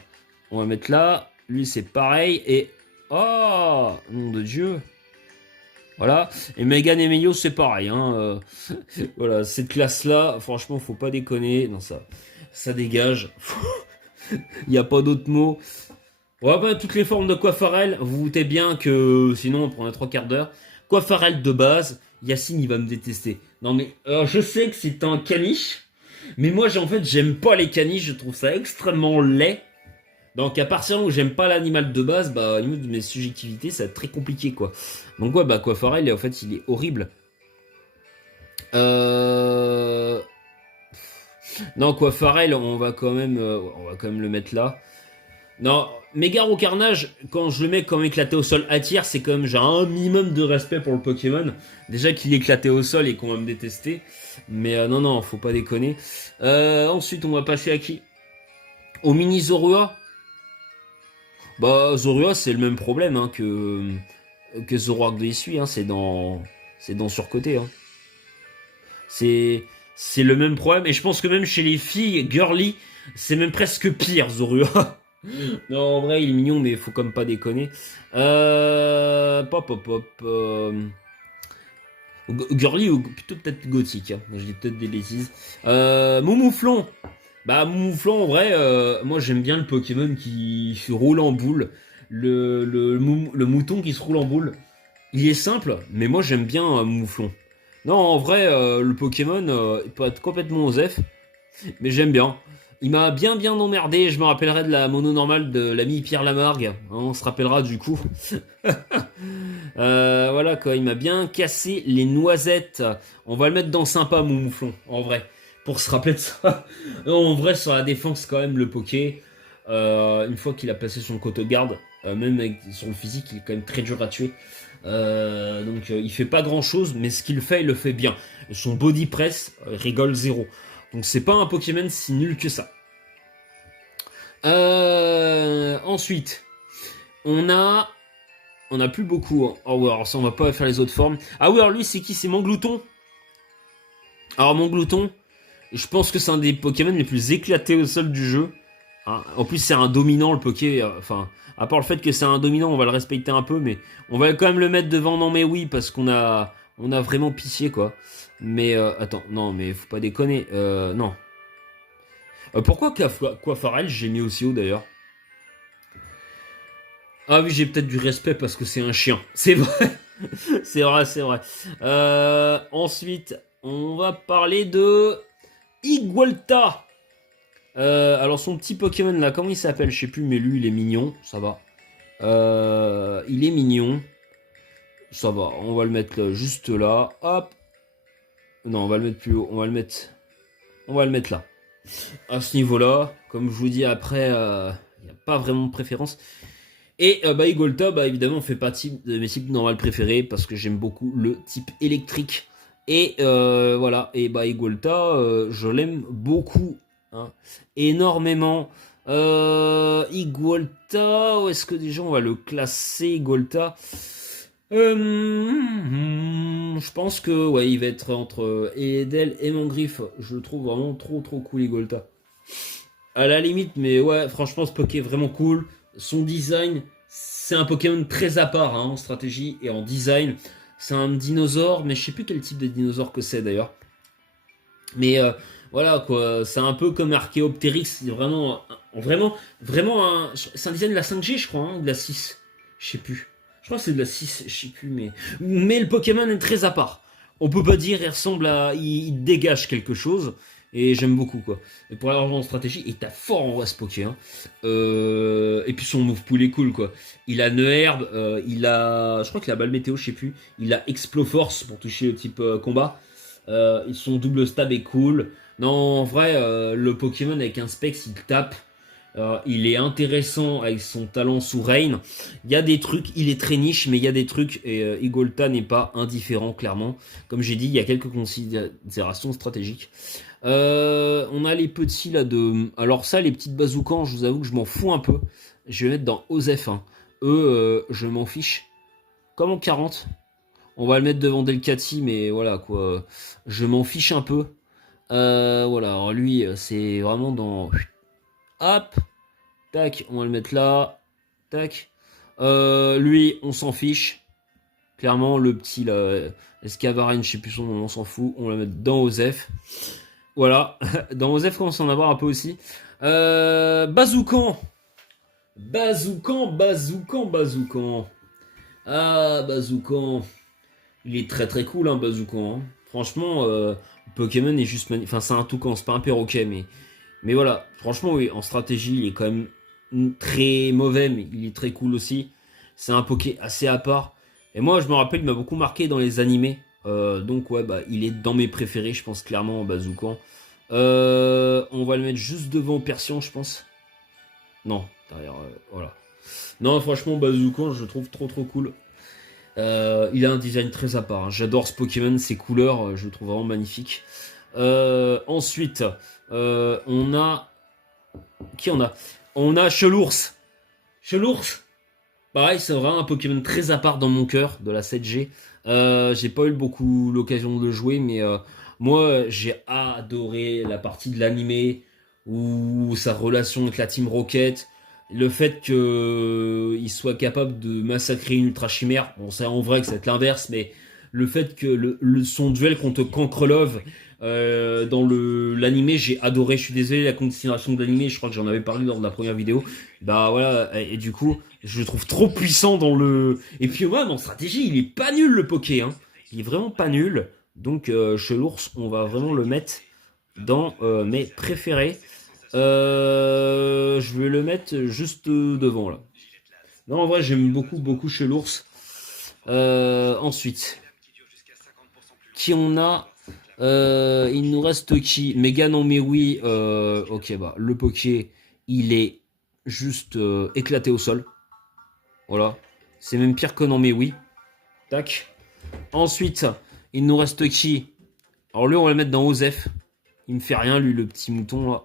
On va mettre là. Lui, c'est pareil. Et... Oh, nom de Dieu. Voilà. Et Megan et Meio, c'est pareil. Hein. Voilà, cette classe-là, franchement, faut pas déconner. Non, ça dégage. Il n'y a pas d'autre mot. Ouais, toutes les formes de Coiffarel. Vous vous doutez bien que sinon, on prendrait 3 quarts d'heure. Coiffarel de base. Yacine, il va me détester. Non, mais je sais que c'est un caniche. Mais moi, en fait, j'aime pas les caniches. Je trouve ça extrêmement laid. Donc à partir du moment où j'aime pas l'animal de base, au niveau de mes subjectivités, ça va être très compliqué, quoi. Donc ouais, Coiffarel, en fait, il est horrible. Non, Coiffarel, on va quand même le mettre là. Non, Mégaro Carnage, quand je le mets comme éclaté au sol attire, c'est comme j'ai un minimum de respect pour le Pokémon. Déjà qu'il est éclaté au sol et qu'on va me détester. Mais non, non, faut pas déconner. Ensuite, on va passer à qui? Au mini Zorua. Bah, Zorua, c'est le même problème hein, que Zoroark de Hisui, hein, c'est dans surcoté. Hein. C'est, c'est le même problème. Et je pense que même chez les filles, girly, c'est même presque pire, Zorua. Non, en vrai, il est mignon, mais faut comme pas déconner. Pop, pop, pop. Girly ou plutôt peut-être gothique. Hein. Je dis peut-être des bêtises. Moumouflon. Bah, Moumouflon, en vrai, moi j'aime bien le Pokémon qui se roule en boule. Le mouton qui se roule en boule. Il est simple, mais moi j'aime bien Moumouflon. Non, en vrai, le Pokémon, il peut être complètement osef, mais j'aime bien. Il m'a bien emmerdé, je me rappellerai de la mono normale de l'ami Pierre Lamargue, hein, on se rappellera du coup. Voilà quoi, il m'a bien cassé les noisettes. On va le mettre dans sympa, mon mouflon, en vrai, pour se rappeler de ça. Non, en vrai, sur la défense quand même, le Poké, une fois qu'il a passé son cote-garde, même sur le physique, il est quand même très dur à tuer. Donc il fait pas grand chose, mais ce qu'il fait, il le fait bien. Son body press rigole zéro. Donc c'est pas un Pokémon si nul que ça. Ensuite, on a plus beaucoup. Hein. Oh ouais, alors ça on va pas faire les autres formes. Ah oui, alors lui c'est qui? C'est Manglouton. Alors Manglouton, je pense que c'est un des Pokémon les plus éclatés au sol du jeu. Hein. En plus c'est un dominant le Poké. Enfin, à part le fait que c'est un dominant, on va le respecter un peu, mais on va quand même le mettre devant non mais oui parce qu'on a vraiment pitié quoi. Mais attends, non mais faut pas déconner. Non. Pourquoi Quafarel j'ai mis aussi haut d'ailleurs? Ah oui, j'ai peut-être du respect parce que c'est un chien. C'est vrai. C'est vrai, c'est vrai. Ensuite, on va parler de Igualta. Alors son petit Pokémon là, comment il s'appelle? Je sais plus, mais lui il est mignon, ça va. Il est mignon. Ça va, on va le mettre là, juste là. Hop. Non, on va le mettre plus haut. On va le mettre là. À ce niveau-là, comme je vous dis après, il n'y a pas vraiment de préférence. Et bah, Igolta, bah, évidemment, fait partie de mes types normales préférés parce que j'aime beaucoup le type électrique. Et voilà, et bah, Igolta, je l'aime beaucoup, hein, énormément. Igolta, où est-ce que déjà on va le classer, Igolta? Je pense que ouais, il va être entre Edel et Mangriffe. Je le trouve vraiment trop cool, Igolta. À la limite, mais ouais, franchement, ce Poké est vraiment cool. Son design, c'est un Pokémon très à part hein, en stratégie et en design. C'est un dinosaure, mais je sais plus quel type de dinosaure que c'est d'ailleurs. Mais voilà quoi, c'est un peu comme Archaeopteryx, c'est vraiment c'est un design de la 5G je crois, hein, ou de la 6. Je sais plus. Je crois que c'est de la 6, je sais plus, mais le Pokémon est très à part. On peut pas dire, il ressemble à, il dégage quelque chose. Et j'aime beaucoup quoi. Et pour l'avoir en stratégie, il t'a fort en vrai ce Poké. Hein. Et puis son move pool est cool quoi. Il a Neuherbe, il a, je crois qu'il a balle météo, je sais plus. Il a Exploforce pour toucher le type combat. Son double stab est cool. Non, en vrai, le Pokémon avec un Specs, il tape. Il est intéressant avec son talent sous Rain. Il y a des trucs, il est très niche, mais il y a des trucs et Igolta n'est pas indifférent, clairement. Comme j'ai dit, il y a quelques considérations stratégiques. On a les petits là de. Alors, ça, les petites bazoukans, je vous avoue que je m'en fous un peu. Je vais mettre dans Osef. Hein. Eux, je m'en fiche. Comme en 40. On va le mettre devant Delcati, mais voilà quoi. Je m'en fiche un peu. Voilà, alors lui, c'est vraiment dans. Hop, tac, on va le mettre là. Tac. Lui, on s'en fiche. Clairement, le petit là, Escavarine, je sais plus son nom, on s'en fout. On va le mettre dans Osef. Voilà. Dans Osef, commence à en avoir un peu aussi. Bazoukan. Bazoukan. Ah, Bazoukan. Il est très cool, hein, Bazoukan. Hein. Franchement, Pokémon est juste magnifique. Enfin, c'est un toucan, c'est pas un perroquet, mais voilà. Franchement, oui, en stratégie, il est quand même très mauvais, mais il est très cool aussi. C'est un Poké assez à part. Et moi, je me rappelle, il m'a beaucoup marqué dans les animés. Donc, ouais, bah, il est dans mes préférés, je pense clairement, Bazoukan. On va le mettre juste devant Persian, je pense. Non, derrière, voilà. Non, franchement, Bazookan, je le trouve trop cool. Il a un design très à part, hein. J'adore ce Pokémon, ses couleurs, je le trouve vraiment magnifique. Ensuite, on a... Qui on a? On a Chelours. Chelours, pareil, c'est vraiment un Pokémon très à part dans mon cœur, de la 7G. J'ai pas eu beaucoup l'occasion de le jouer, mais moi, j'ai adoré la partie de l'animé, ou sa relation avec la Team Rocket. Le fait qu'il soit capable de massacrer une ultra chimère, bon, c'est en vrai que c'est l'inverse, mais le fait que son duel contre Cancrelove dans l'animé, j'ai adoré. Je suis désolé, la continuation de l'animé, je crois que j'en avais parlé lors de la première vidéo. Bah voilà, et du coup, je le trouve trop puissant dans le. Et puis moi, en stratégie, il est pas nul le Poké, hein. Il est vraiment pas nul. Donc chez l'ours, on va vraiment le mettre dans mes préférés. Je vais le mettre juste devant là. Non, en vrai, j'aime beaucoup chez l'ours. Ensuite, qui on a il nous reste qui? Megan en Mewi. Ok, bah, le Poké, il est juste éclaté au sol. Voilà. C'est même pire que non, mais oui. Tac. Ensuite, il nous reste qui? Alors lui, on va le mettre dans Osef. Il me fait rien, lui, le petit mouton, là.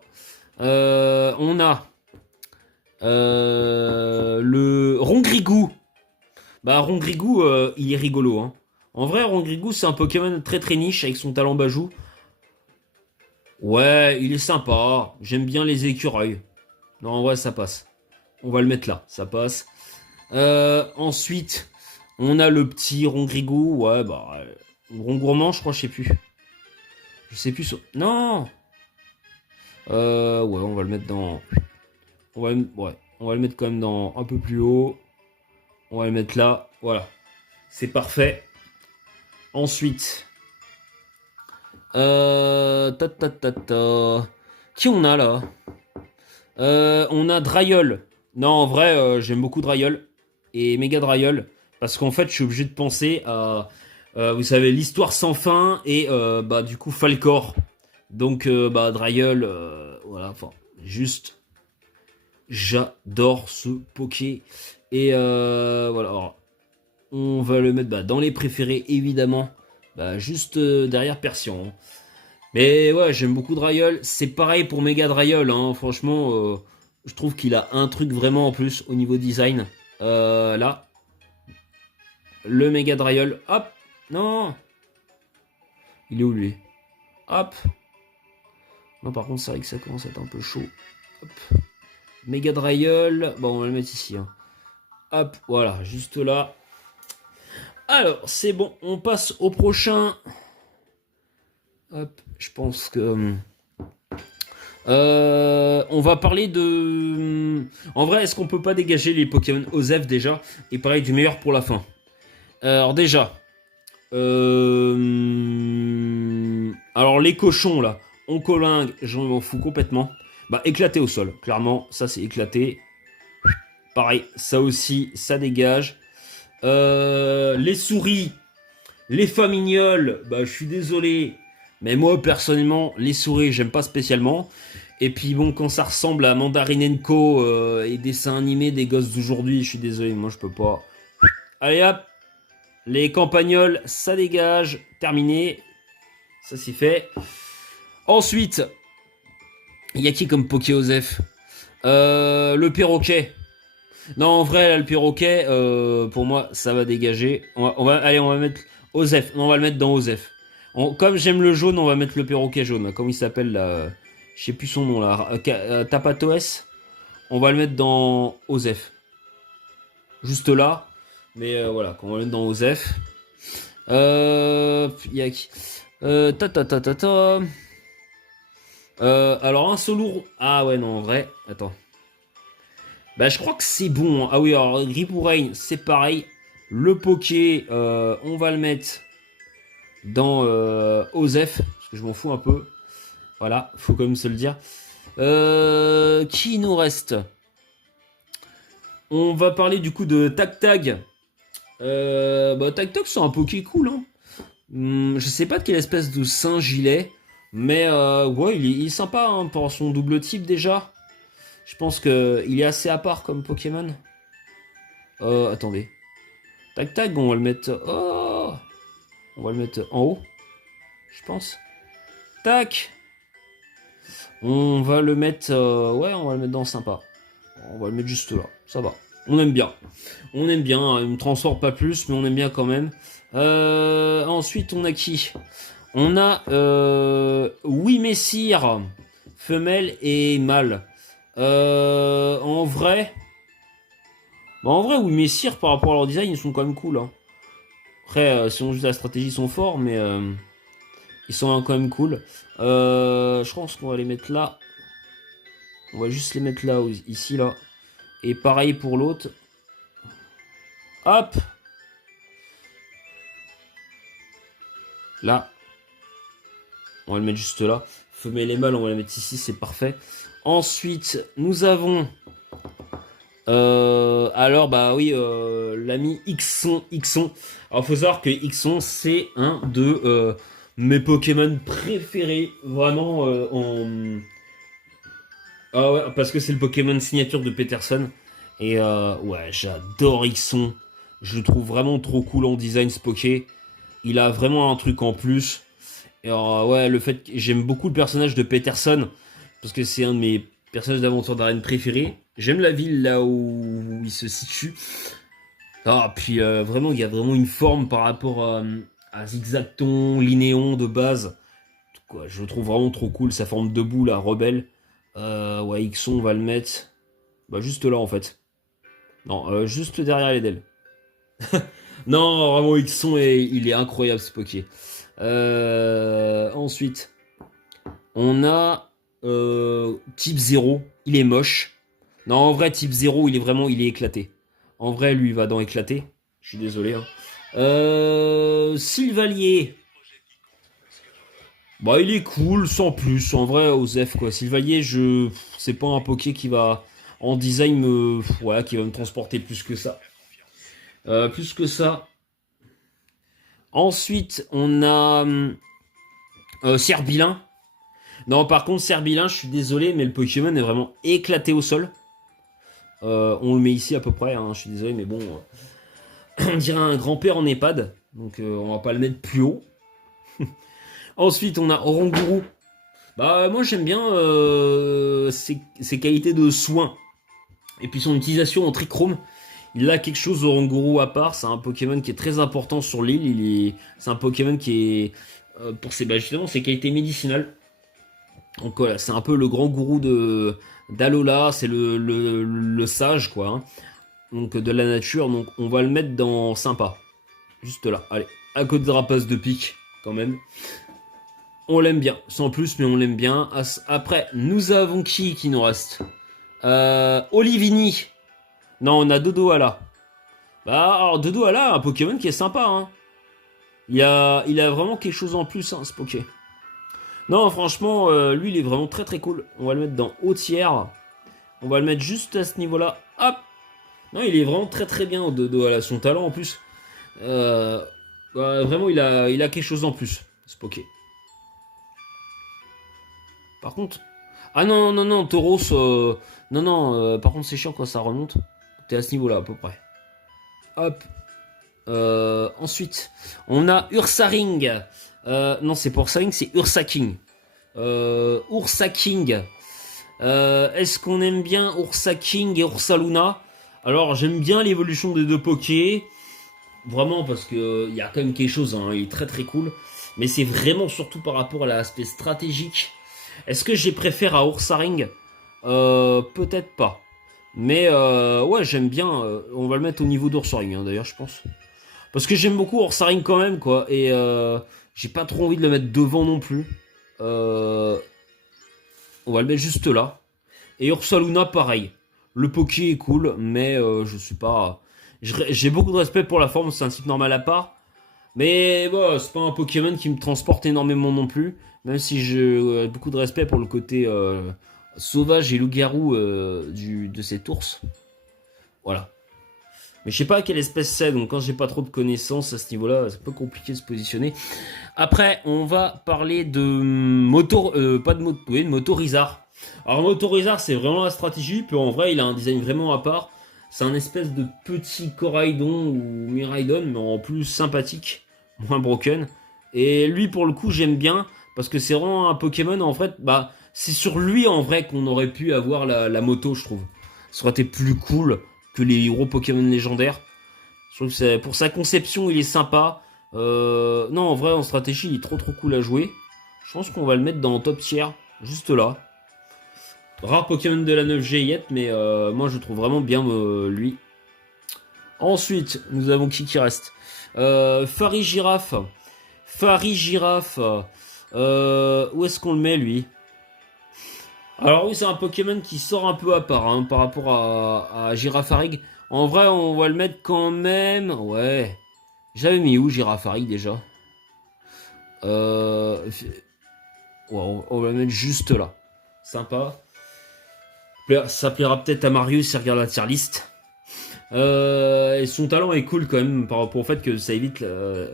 On a le Rongrigou. Bah, Rongrigou, il est rigolo, hein. En vrai, Rongrigou, c'est un Pokémon très niche avec son talent Bajou. Ouais, il est sympa. J'aime bien les écureuils. Non, en vrai, ça passe. On va le mettre là, ça passe. Ensuite, on a le petit Rongrigou. Ouais, bah... Rongourmand, je crois, je sais plus. Je sais plus... Non. Ouais, on va le mettre dans... Ouais, on va le mettre quand même dans un peu plus haut. On va le mettre là. Voilà. C'est parfait. Ensuite... Qui on a là? On a Dryol. Non, en vrai, j'aime beaucoup Dryol. Et Méga Dryol. Parce qu'en fait, je suis obligé de penser à... vous savez, l'histoire sans fin. Et bah du coup, Falcor. Donc, bah, Dryol... voilà, enfin, juste... J'adore ce Poké. Et voilà, alors, on va le mettre dans les préférés, évidemment. Bah, juste derrière Persian, hein. Mais ouais, j'aime beaucoup Dryol. C'est pareil pour Mega Dryol, hein. Franchement, je trouve qu'il a un truc vraiment en plus au niveau design. Là, le Mega Dryol. Hop, non. Il est où lui? Hop. Non, par contre, c'est vrai que ça commence à être un peu chaud. Hop. Mega Dryol. Bon, on va le mettre ici, hein. Hop, voilà, juste là. Alors, c'est bon, on passe au prochain. Hop, je pense que... on va parler de... En vrai, est-ce qu'on peut pas dégager les Pokémon Osef déjà et parler du meilleur pour la fin? Alors déjà... Alors les cochons là, Oncolingue, j'en m'en fous complètement. Bah éclaté au sol, clairement, ça c'est éclaté. Pareil, ça aussi, ça dégage. Les souris, les famignoles, bah je suis désolé. Mais moi, personnellement, les souris, j'aime pas spécialement. Et puis bon, quand ça ressemble à Mandarinenko et dessins animés des gosses d'aujourd'hui, je suis désolé, moi je peux pas. Allez hop, les campagnols, ça dégage, terminé. Ça c'est fait. Ensuite, il y a qui comme Poké-Osef? Le perroquet. Non, en vrai, là, le perroquet, pour moi, ça va dégager. Allez, on va mettre Osef. Non, on va le mettre dans Osef. Comme j'aime le jaune, on va mettre le perroquet jaune. Comme il s'appelle là, je sais plus son nom là, Tapatoes. On va le mettre dans Osef. Juste là. Mais voilà, on va le mettre dans Osef. Il y a qui? Alors un solo. Ah ouais, non, en vrai. Attends. Bah, je crois que c'est bon, hein. Ah oui, alors Ribourain, c'est pareil. Le Poké, on va le mettre dans Osef, parce que je m'en fous un peu. Voilà, faut quand même se le dire. Qui nous reste? On va parler du coup de Tag-Tag. Tag-Tag, c'est un Poké cool, hein. Je sais pas de quelle espèce de singe il est, mais ouais, il est sympa, hein, pour son double type déjà. Je pense qu'il est assez à part comme Pokémon. Attendez. Tac tac, on va le mettre... Oh, on va le mettre en haut. Je pense. Tac. On va le mettre... ouais, on va le mettre dans sympa. On va le mettre juste là. Ça va. On aime bien. On aime bien. Il me transporte pas plus, mais on aime bien quand même. Ensuite, on a qui? On a oui Messire, femelle et mâle. En vrai, oui Messire par rapport à leur design, ils sont quand même cool. Hein. Après, si on joue à la stratégie, ils sont forts, mais ils sont quand même cool. Je pense qu'on va les mettre là. On va juste les mettre là, ici, là. Et pareil pour l'autre. Hop! Là. On va le mettre juste là. Femelle et mâle, on va la mettre ici, c'est parfait. Ensuite, nous avons... alors, bah oui, l'ami Ixon. Alors, faut savoir que Ixon, c'est un de mes Pokémon préférés. Vraiment, Ah ouais, parce que c'est le Pokémon signature de Peterson. Et ouais, j'adore Ixon. Je le trouve vraiment trop cool en design, ce Poké. Il a vraiment un truc en plus. Et alors, ouais, le fait que j'aime beaucoup le personnage de Peterson. Parce que c'est un de mes personnages d'aventure d'arène préférés. J'aime la ville là où il se situe. Ah, puis vraiment, il y a vraiment une forme par rapport à Zigzagton, Linéon de base. Quoi, je le trouve vraiment trop cool, sa forme debout là, rebelle. Ouais, Ixon, on va le mettre bah, juste là en fait. Non, juste derrière les Del. Non, vraiment, Ixon, il est incroyable ce Poké. Ensuite, on a type 0. Il est moche. Non, en vrai, type 0, il est éclaté. En vrai, lui, il va dans éclaté. Je suis désolé. Hein. Sylvalier. Bah, il est cool, sans plus. En vrai, Osef, quoi. Sylvalier, c'est pas un Poké qui va, en design, voilà, qui va me transporter plus que ça. Plus que ça. Ensuite, on a Serbilin. Non, par contre, Serbilin, je suis désolé, mais le Pokémon est vraiment éclaté au sol. On le met ici à peu près, hein, je suis désolé, mais bon, on dirait un grand-père en EHPAD, donc on va pas le mettre plus haut. Ensuite, on a Oranguru. Bah, moi j'aime bien ses qualités de soin, et puis son utilisation en trichrome. Il a quelque chose Oranguru à part, c'est un Pokémon qui est très important sur l'île, c'est un Pokémon qui est, pour justement, ses qualités médicinales. Donc voilà, c'est un peu le grand gourou d'Alola, c'est le sage quoi, hein. Donc de la nature, donc on va le mettre dans sympa, juste là, allez, à côté de Rapace de pique quand même. On l'aime bien, sans plus, mais on l'aime bien. Après, nous avons qui nous reste Olivini. Non, on a Dodoala. Bah alors Dodoala, un Pokémon qui est sympa, hein. Il a vraiment quelque chose en plus, hein, ce Poké. Non, franchement, lui, il est vraiment très très cool. On va le mettre dans haut tiers. On va le mettre juste à ce niveau-là. Hop. Non, il est vraiment très très bien au Dodoala. Son talent en plus. Vraiment, il a quelque chose en plus, ce Poké. Par contre... Ah non, Tauros... non, par contre, c'est chiant quand ça remonte. T'es à ce niveau-là, à peu près. Hop. Ensuite, on a Ursaring. Non, c'est pour Ursaring, c'est Ursaking. Ursaking. Est-ce qu'on aime bien Ursaking et Ursaluna? Alors, j'aime bien l'évolution des deux Poké. Vraiment, parce que il y a quand même quelque chose, hein, il est très très cool. Mais c'est vraiment surtout par rapport à l'aspect stratégique. Est-ce que j'ai préféré à Ursaring? Peut-être pas. Mais ouais, j'aime bien. On va le mettre au niveau d'Ursaring, hein, d'ailleurs, je pense. Parce que j'aime beaucoup Ursaring quand même, quoi. Et j'ai pas trop envie de le mettre devant non plus. On va le mettre juste là. Et Ursaluna, pareil. Le Poké est cool, mais je suis pas... J'ai beaucoup de respect pour la forme, c'est un type normal à part. Mais bon, c'est pas un Pokémon qui me transporte énormément non plus. Même si j'ai beaucoup de respect pour le côté sauvage et loup-garou de cet ours. Voilà. Mais je sais pas quelle espèce c'est, donc quand j'ai pas trop de connaissances à ce niveau-là, c'est un peu compliqué de se positionner. Après, on va parler de Motorizar. Alors Motorizar, c'est vraiment la stratégie, puis en vrai, il a un design vraiment à part. C'est un espèce de petit Coraidon ou Miraidon, mais en plus sympathique, moins broken. Et lui, pour le coup, j'aime bien, parce que c'est vraiment un Pokémon, en fait, bah, c'est sur lui, en vrai, qu'on aurait pu avoir la moto, je trouve. Ça aurait été plus cool que les gros Pokémon légendaires. Je trouve que pour sa conception, il est sympa. Non, en vrai, en stratégie, il est trop cool à jouer. Je pense qu'on va le mettre dans top tier, juste là. Rare Pokémon de la 9G yet, mais moi je trouve vraiment bien lui. Ensuite, nous avons qui reste Farigiraf. Farigiraf. Où est-ce qu'on le met lui? Alors oui, c'est un Pokémon qui sort un peu à part hein, par rapport à Girafarig. En vrai, on va le mettre quand même. Ouais. J'avais mis où Girafarig déjà on va le mettre juste là. Sympa. Ça plaira peut-être à Marius, il regarde la tier list. Et son talent est cool quand même par rapport au fait que ça évite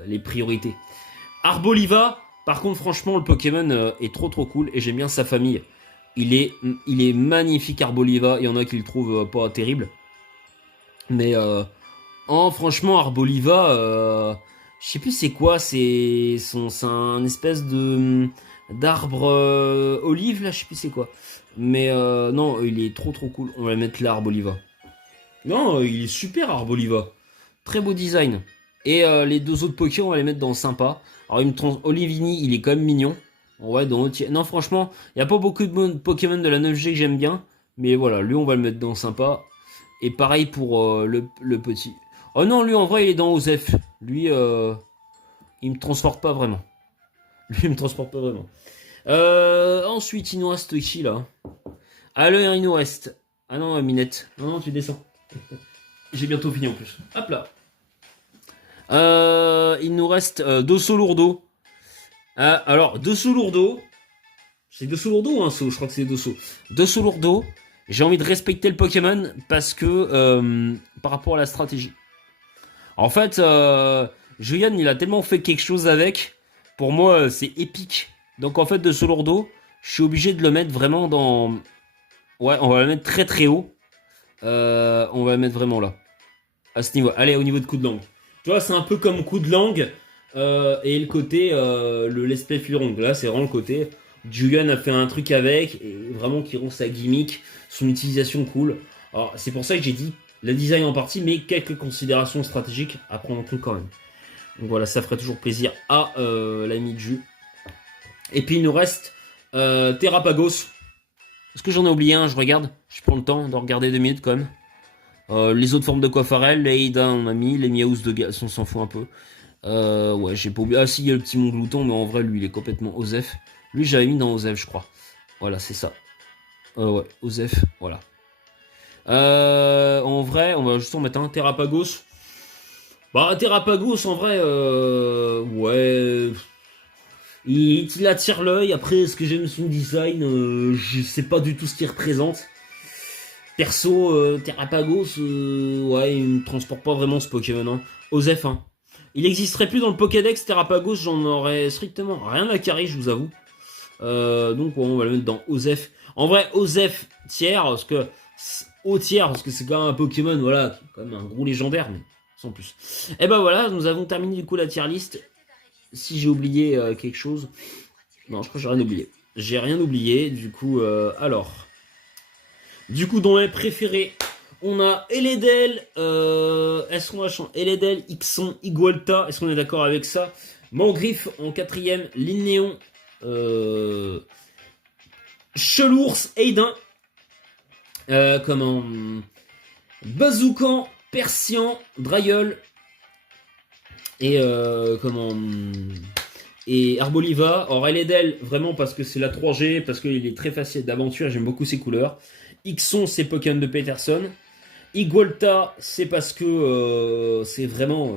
les priorités. Arboliva, par contre, franchement, le Pokémon est trop cool et j'aime bien sa famille. Il est magnifique, Arboliva. Il y en a qui le trouvent pas terrible. Mais franchement, Arboliva, je sais plus c'est quoi. C'est un espèce de d'arbre olive là, je sais plus c'est quoi. Mais non, il est trop cool. On va le mettre là, Arboliva. Non, il est super, Arboliva. Très beau design. Et les deux autres Pokémon, on va les mettre dans sympa. Alors, Olivini, il est quand même mignon. Ouais, non, franchement, il n'y a pas beaucoup de Pokémon de la 9G que j'aime bien. Mais voilà, lui, on va le mettre dans sympa. Et pareil pour le petit. Oh non, lui, en vrai, il est dans Osef. Lui, il me transporte pas vraiment. Lui, il me transporte pas vraiment. Ensuite, il nous reste qui, là? Alors, il nous reste... Ah non, Minette. Non, tu descends. J'ai bientôt fini en plus. Hop là. Il nous reste Dosso Lourdo. Alors, Dosso Lourdo. C'est Dosso Lourdo ou un saut? Je crois que c'est Dosso. Dosso Lourdo. J'ai envie de respecter le Pokémon parce que par rapport à la stratégie. En fait, Julian, il a tellement fait quelque chose avec. Pour moi, c'est épique. Donc en fait, Dosso Lourdo, je suis obligé de le mettre vraiment dans... Ouais, on va le mettre très haut. On va le mettre vraiment là. À ce niveau. Allez, au niveau de coup de langue. Tu vois, c'est un peu comme coup de langue. Et le côté, l'espèce fluron. Là, c'est vraiment le côté. Julian a fait un truc avec. Et vraiment qui rend sa gimmick, son utilisation cool. Alors, c'est pour ça que j'ai dit le design en partie, mais quelques considérations stratégiques à prendre en compte quand même. Donc voilà, ça ferait toujours plaisir à l'ami de Ju. Et puis il nous reste Terrapagos. Est-ce que j'en ai oublié un? Je regarde. Je prends le temps de regarder 2 minutes quand même. Les autres formes de Coifarel, les Aida on a mis, les Miaous de Gas, on s'en fout un peu. Ouais, j'ai pas oublié. Ah si, il y a le petit Montglouton, mais en vrai, lui, il est complètement Osef. Lui, j'avais mis dans Osef, je crois. Voilà, c'est ça. Ouais, Osef, voilà. En vrai, on va juste en mettre un Terrapagos. Bah, Terrapagos, en vrai, ouais... Il attire l'œil. Après, ce que j'aime son design, je sais pas du tout ce qu'il représente. Perso, Terrapagos, ouais, il me transporte pas vraiment ce Pokémon. Hein. Osef, hein. Il n'existerait plus dans le Pokédex Terrapagos, j'en aurais strictement rien à carrer, je vous avoue. Donc, ouais, on va le mettre dans Osef. En vrai, Osef tiers, parce que au tiers, parce que c'est quand même un Pokémon, voilà, quand même un gros légendaire, mais sans plus. Et ben voilà, nous avons terminé du coup la tier list. Si j'ai oublié quelque chose, non, je crois que j'ai rien oublié. J'ai rien oublié, du coup, alors. Du coup, dans mes préférés, on a Eledel. Est-ce qu'on va changer Eledel, Ixon, Igualta. Est-ce qu'on est d'accord avec ça? Mangriffe en 4ème. Linéon. Chelours, Aidin. Comment Bazoukan, Persian, Drayol. Et comment et Arboliva. Or Eledel, vraiment parce que c'est la 3G, parce qu'il est très facile d'aventure, j'aime beaucoup ses couleurs. Ixon, c'est Pokémon de Peterson. Igualta, c'est parce que c'est vraiment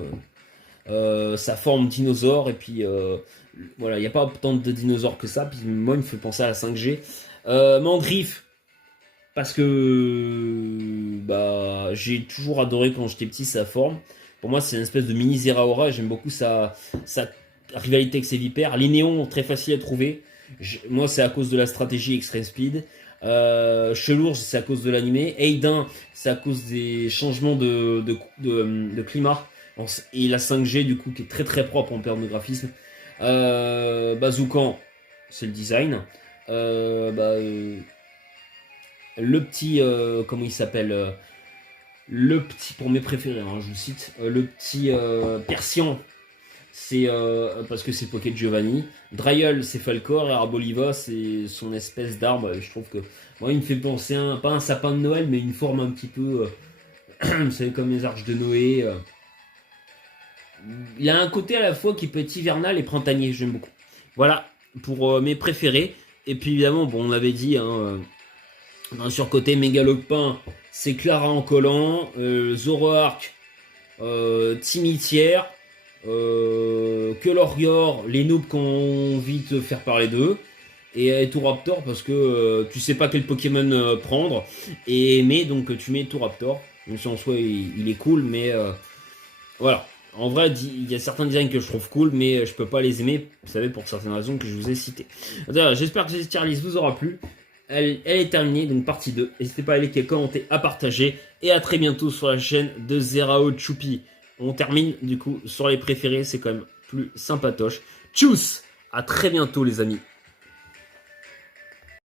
sa forme dinosaure. Et puis voilà, il n'y a pas tant de dinosaures que ça. Puis moi, il me fait penser à la 5G. Mandriff, parce que bah, j'ai toujours adoré quand j'étais petit sa forme. Pour moi, c'est une espèce de mini Zeraora. J'aime beaucoup sa rivalité avec ses vipères. Les néons, très facile à trouver. Moi, c'est à cause de la stratégie Extreme Speed. Chelourge, c'est à cause de l'animé. Aiden, c'est à cause des changements de climat. Et la 5G, du coup, qui est très très propre en termes de graphisme. Bazookan, c'est le design. Le petit, comment il s'appelle le petit, pour mes préférés, hein, je vous cite, le petit Persian, c'est parce que c'est Pocket Giovanni. Dryel, c'est Falcor, et Arboliva, c'est son espèce d'arbre. Je trouve que moi, il me fait penser pas un sapin de Noël, mais une forme un petit peu, vous savez, comme les arches de Noé. Il a un côté à la fois qui peut être hivernal et printanier, j'aime beaucoup. Voilà, pour mes préférés. Et puis évidemment, bon, on avait dit, hein, sur côté Mégalopin, c'est Clara en collant, Zoroark, Timitière, Kelorgior, les noobs qui ont envie de faire parler d'eux, et Touraptor parce que tu sais pas quel Pokémon prendre, mais donc tu mets Touraptor, même si en soi il est cool, mais voilà. En vrai, il y a certains designs que je trouve cool, mais je peux pas les aimer, vous savez, pour certaines raisons que je vous ai citées. J'espère que cette tier list vous aura plu. Elle est terminée, donc partie 2. N'hésitez pas à liker, commenter, à partager. Et à très bientôt sur la chaîne de Zerao Choupi. On termine du coup sur les préférés, c'est quand même plus sympatoche. Tchuss! À très bientôt les amis.